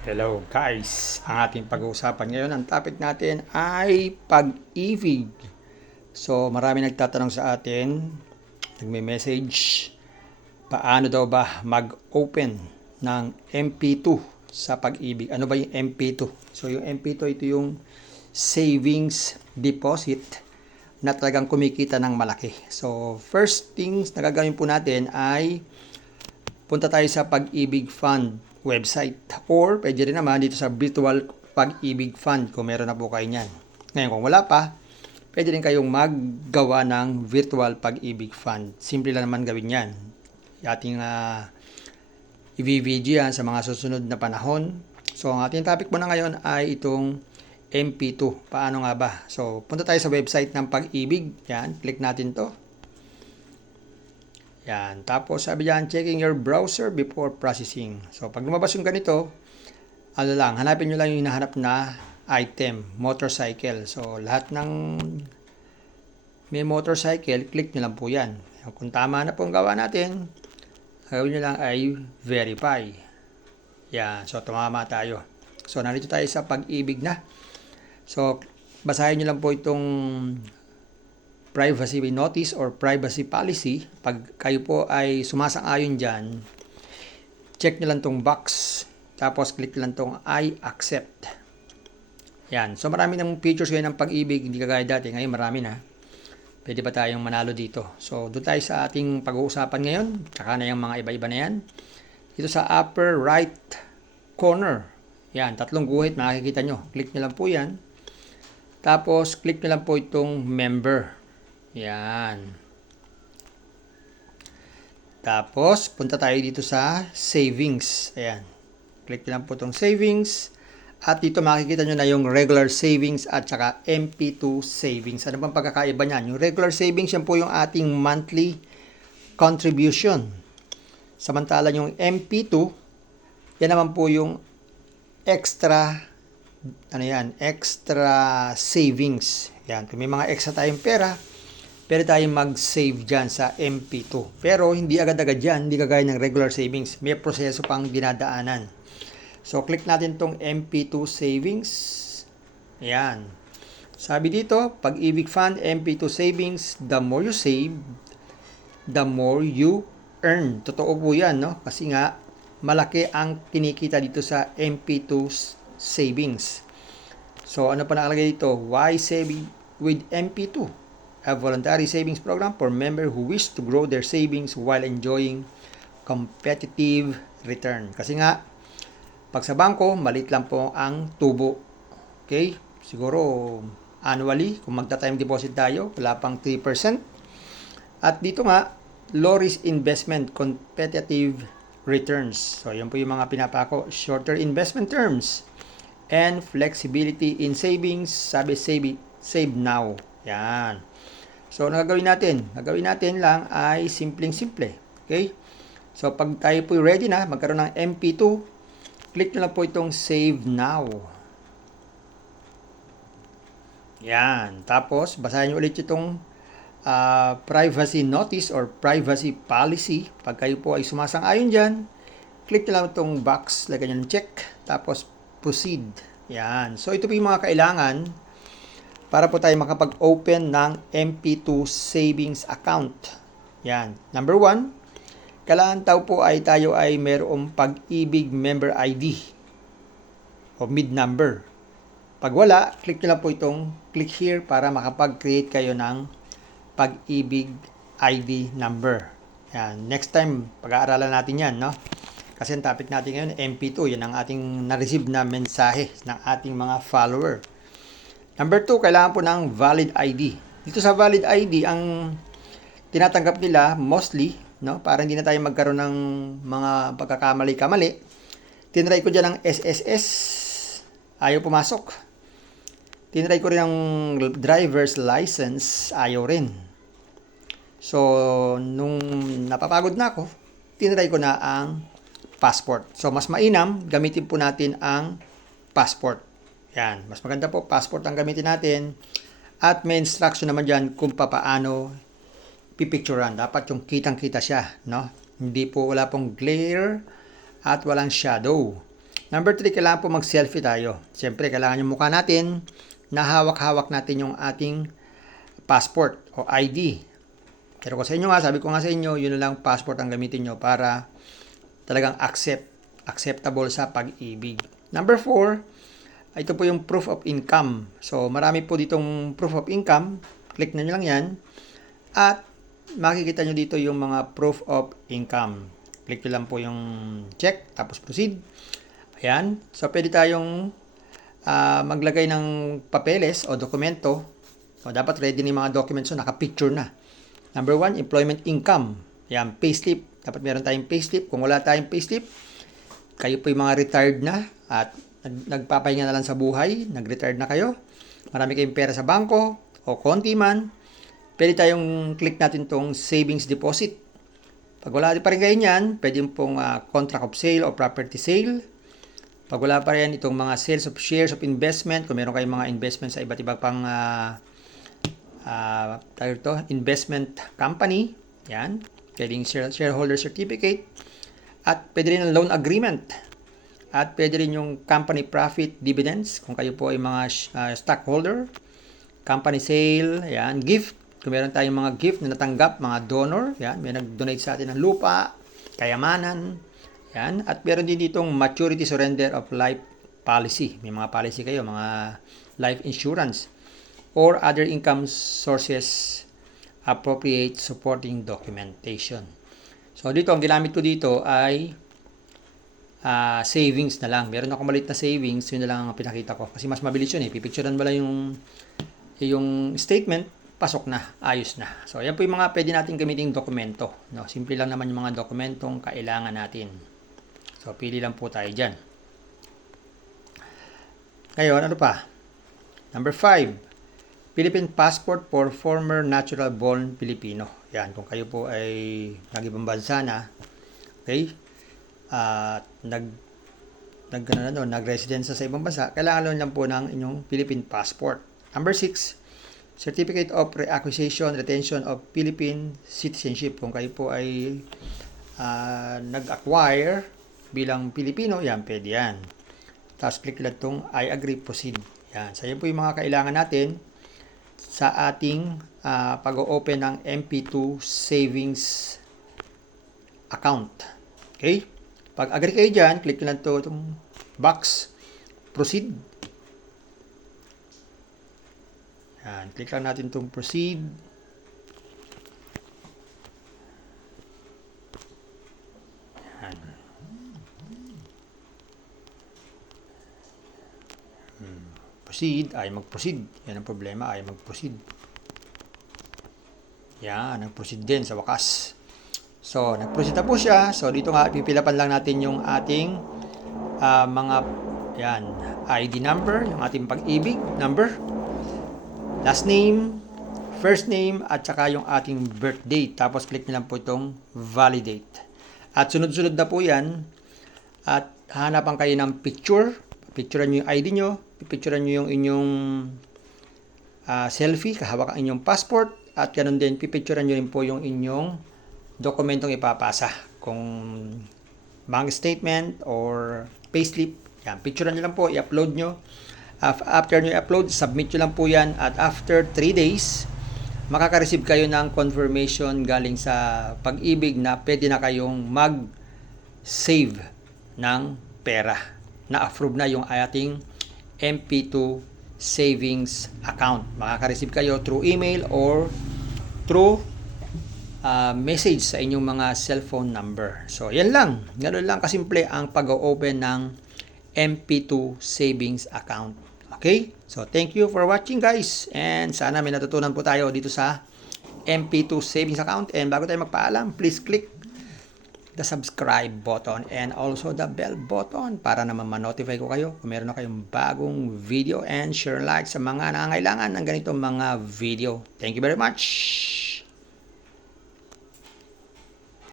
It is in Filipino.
Hello guys, ang ating pag-uusapan ngayon, ang topic natin ay pag-ibig. So marami nagtatanong sa atin, nagme-message, paano daw ba mag-open ng MP2 sa pag-ibig? Ano ba yung MP2? So yung MP2 ito yung savings deposit na talagang kumikita ng malaki. So first things na gagawin po natin ay punta tayo sa Pag-ibig Fund website or pwede rin naman dito sa Virtual Pag-ibig Fund kung meron na po kayo niyan. Ngayon kung wala pa, pwede rin kayong maggawa ng Virtual Pag-ibig Fund. Simple lang naman gawin yan. Ating i-video yan sa mga susunod na panahon. So ang ating topic muna ngayon ay itong MP2. Paano nga ba? So punta tayo sa website ng Pag-ibig. Yan, click natin to. Yan. Tapos sabi diyan, checking your browser before processing. So pag lumabas yung ganito, ano lang, hanapin nyo lang yung hinahanap na item, motorcycle. So lahat ng may motorcycle, click nyo lang po yan. Kung tama na po ang gawa natin, gawin nyo lang ay verify. Yan. So tumama tayo. So nandito tayo sa Pag-ibig na. So basahin nyo lang po itong privacy notice or privacy policy. Pag kayo po ay sumasang-ayon dyan, check nyo lang tong box, tapos click lang tong I accept. Yan. So marami ng features ngayon ng Pag-ibig, hindi kagaya dati. Ngayon marami na. Pwede ba tayong manalo dito? So doon tayo sa ating pag-uusapan ngayon, tsaka na yung mga iba-iba na yan. Dito sa upper right corner, yan, tatlong guhit makikita nyo. Click nyo lang po yan. Tapos click nyo lang po itong member. Yan. Tapos, punta tayo dito sa savings. Ayan. Click lang po itong savings. At dito makikita nyo na yung regular savings at saka MP2 savings. Ano bang pagkakaiba niyan? Yung regular savings, yan po yung ating monthly contribution. Samantala yung MP2, yan naman po yung extra, extra savings. Yan. Kung may mga extra tayong pera, pwede tayong mag-save dyan sa MP2. Pero hindi agad-agad dyan, hindi kagaya ng regular savings. May proseso pang dinadaanan. So, click natin tong MP2 savings. Ayan. Sabi dito, Pag-ibig Fund, MP2 savings, the more you save, the more you earn. Totoo po yan, no? Kasi nga, malaki ang kinikita dito sa MP2 savings. So, ano pa nakalagay dito? Why saving with MP2? A voluntary savings program for members who wish to grow their savings while enjoying competitive return. Kasi nga, pag sa bangko, maliit lang po ang tubo. Okay? Siguro, annually, kung magta-time deposit tayo, wala pang 3%. At dito nga, low risk investment, competitive returns. So, yan po yung mga pinapako. Shorter investment terms and flexibility in savings. Sabi, save now. Yan. So, nagagawin natin? Nagagawin natin lang ay simpleng-simple. Okay? So, pag tayo po ready na, magkaroon ng MP2, click nyo lang po itong Save Now. Yan. Tapos, basahin nyo ulit itong privacy notice or privacy policy. Pag kayo po ay sumasang-ayon dyan, click nyo lang itong box, lagyan nyo ng check, tapos proceed. Yan. So, ito po yung mga kailangan para po tayo makapag-open ng MP2 savings account. Yan. Number 1, kailangan tayo ay mayroong Pag-ibig member ID o MID number. Pag wala, click nyo lang po itong click here para makapag-create kayo ng Pag-ibig ID number. Yan. Next time, pag-aaralan natin yan, no? Kasi ang topic natin ngayon, MP2. Yan ang ating na-receive na mensahe ng ating mga follower. Number 2, kailangan po ng valid ID. Dito sa valid ID, ang tinatanggap nila mostly, no, para hindi na tayo magkaroon ng mga pagkakamali-kamali. Tinry ko dyan ng SSS, ayaw pumasok. Tinry ko rin ng driver's license, ayaw rin. So, nung napapagod na ako, tinry ko na ang passport. So, mas mainam, gamitin po natin ang passport. Yan, mas maganda po, passport ang gamitin natin. At may instruction naman dyan kung paano pipicturean. Dapat yung kitang-kita siya, no? Hindi po, wala pong glare at walang shadow. Number 3, kailangan po mag-selfie tayo. Siyempre, kailangan yung mukha natin na hawak-hawak natin yung ating passport o ID. Pero ko sa inyo nga, sabi ko nga sa inyo, yun na lang passport ang gamitin nyo para talagang acceptable sa pag-ibig. Number 4, ito po yung proof of income. So, marami po ditong proof of income. Click na nyo lang yan. At makikita nyo dito yung mga proof of income. Click nyo lang po yung check, tapos proceed. Ayan. So, pwede tayong maglagay ng papeles o dokumento. So, dapat ready na yung mga documents. So, naka-picture na. Number 1, employment income. Ayan, payslip. Dapat meron tayong payslip. Kung wala tayong payslip, kayo po yung mga retired na at nagpapahinga na lang sa buhay, nag-retired na kayo, marami kayong pera sa bangko o konti man, pwede tayong click natin tong savings deposit. Pag wala pa rin kayo yan, pwede pong contract of sale o property sale. Pag wala pa rin itong mga sales of shares of investment, kung meron kayong mga investment sa iba't ibang pang investment company, yan, pwedeng shareholder certificate, at pwede rin ang loan agreement, at pwede rin yung company profit dividends kung kayo po ay mga stockholder, company sale, yan, gift, kung meron tayong mga gift na natanggap, mga donor, yan, may nag-donate sa atin ng lupa, kayamanan, yan, at meron din ditong maturity surrender of life policy, may mga policy kayo, mga life insurance, or other income sources appropriate supporting documentation. So dito, ang ginamit ko dito ay savings na lang. Meron ako maliit na savings, yun na lang ang pinakita ko. Kasi mas mabilis yun eh. Pipicturean mo lang yung statement, pasok na, ayos na. So yan po yung mga pwede natin gamitin dokumento. No? Simple lang naman yung mga dokumentong kailangan natin. So pili lang po tayo dyan. Ngayon, ano pa? Number 5. Philippine passport for former natural born Filipino. Yan, kung kayo po ay nag-ibang bansa na, okay, nag-residence sa ibang bansa, kailangan lang po ng inyong Philippine passport. Number 6, certificate of reacquisition, retention of Philippine citizenship. Kung kayo po ay nag-acquire bilang Pilipino, yan, pwede yan. Tapos click lang itong I agree, proceed. Yan, so yan po yung mga kailangan natin sa ating pag-open ng MP2 savings account. Okay? Pag agree kayo dyan, click lang itong box, proceed. Yan, click lang natin itong proceed. Yan. Proceed, ay mag-proceed. Yan ang problema, ay mag-proceed. Yan, nag-proceed din sa wakas. So, nag-proceed na po siya. So, dito nga, pipilapan lang natin yung ating mga, yan, ID number, yung ating pag-ibig number, last name, first name, at saka yung ating birth date. Tapos, click nyo lang po itong validate. At sunod-sunod na po yan. At hanapan kayo ng picture. Picturean nyo yung ID nyo. Pipicturean nyo yung inyong selfie, kahawak ang inyong passport, at ganun din, pipicturean nyo rin po yung inyong dokumentong ipapasa. Kung bank statement or payslip, yan, picturean nyo lang po, i-upload nyo. After nyo i-upload, submit nyo lang po yan, at after 3 days, makaka-receive kayo ng confirmation galing sa Pag-ibig na pwede na kayong mag-save ng pera. Na-approve na yung ating MP2 savings account. Makaka-receive kayo through email or through message sa inyong mga cellphone number. So, yan lang. Ganun lang kasimple ang pag-open ng MP2 savings account. Okay? So, thank you for watching guys. And sana may natutunan po tayo dito sa MP2 savings account. And bago tayo magpaalam, please click the subscribe button and also the bell button para naman ma-notify ko kayo kung meron na kayong bagong video, and share like sa mga nangangailangan ng ganitong mga video. Thank you very much!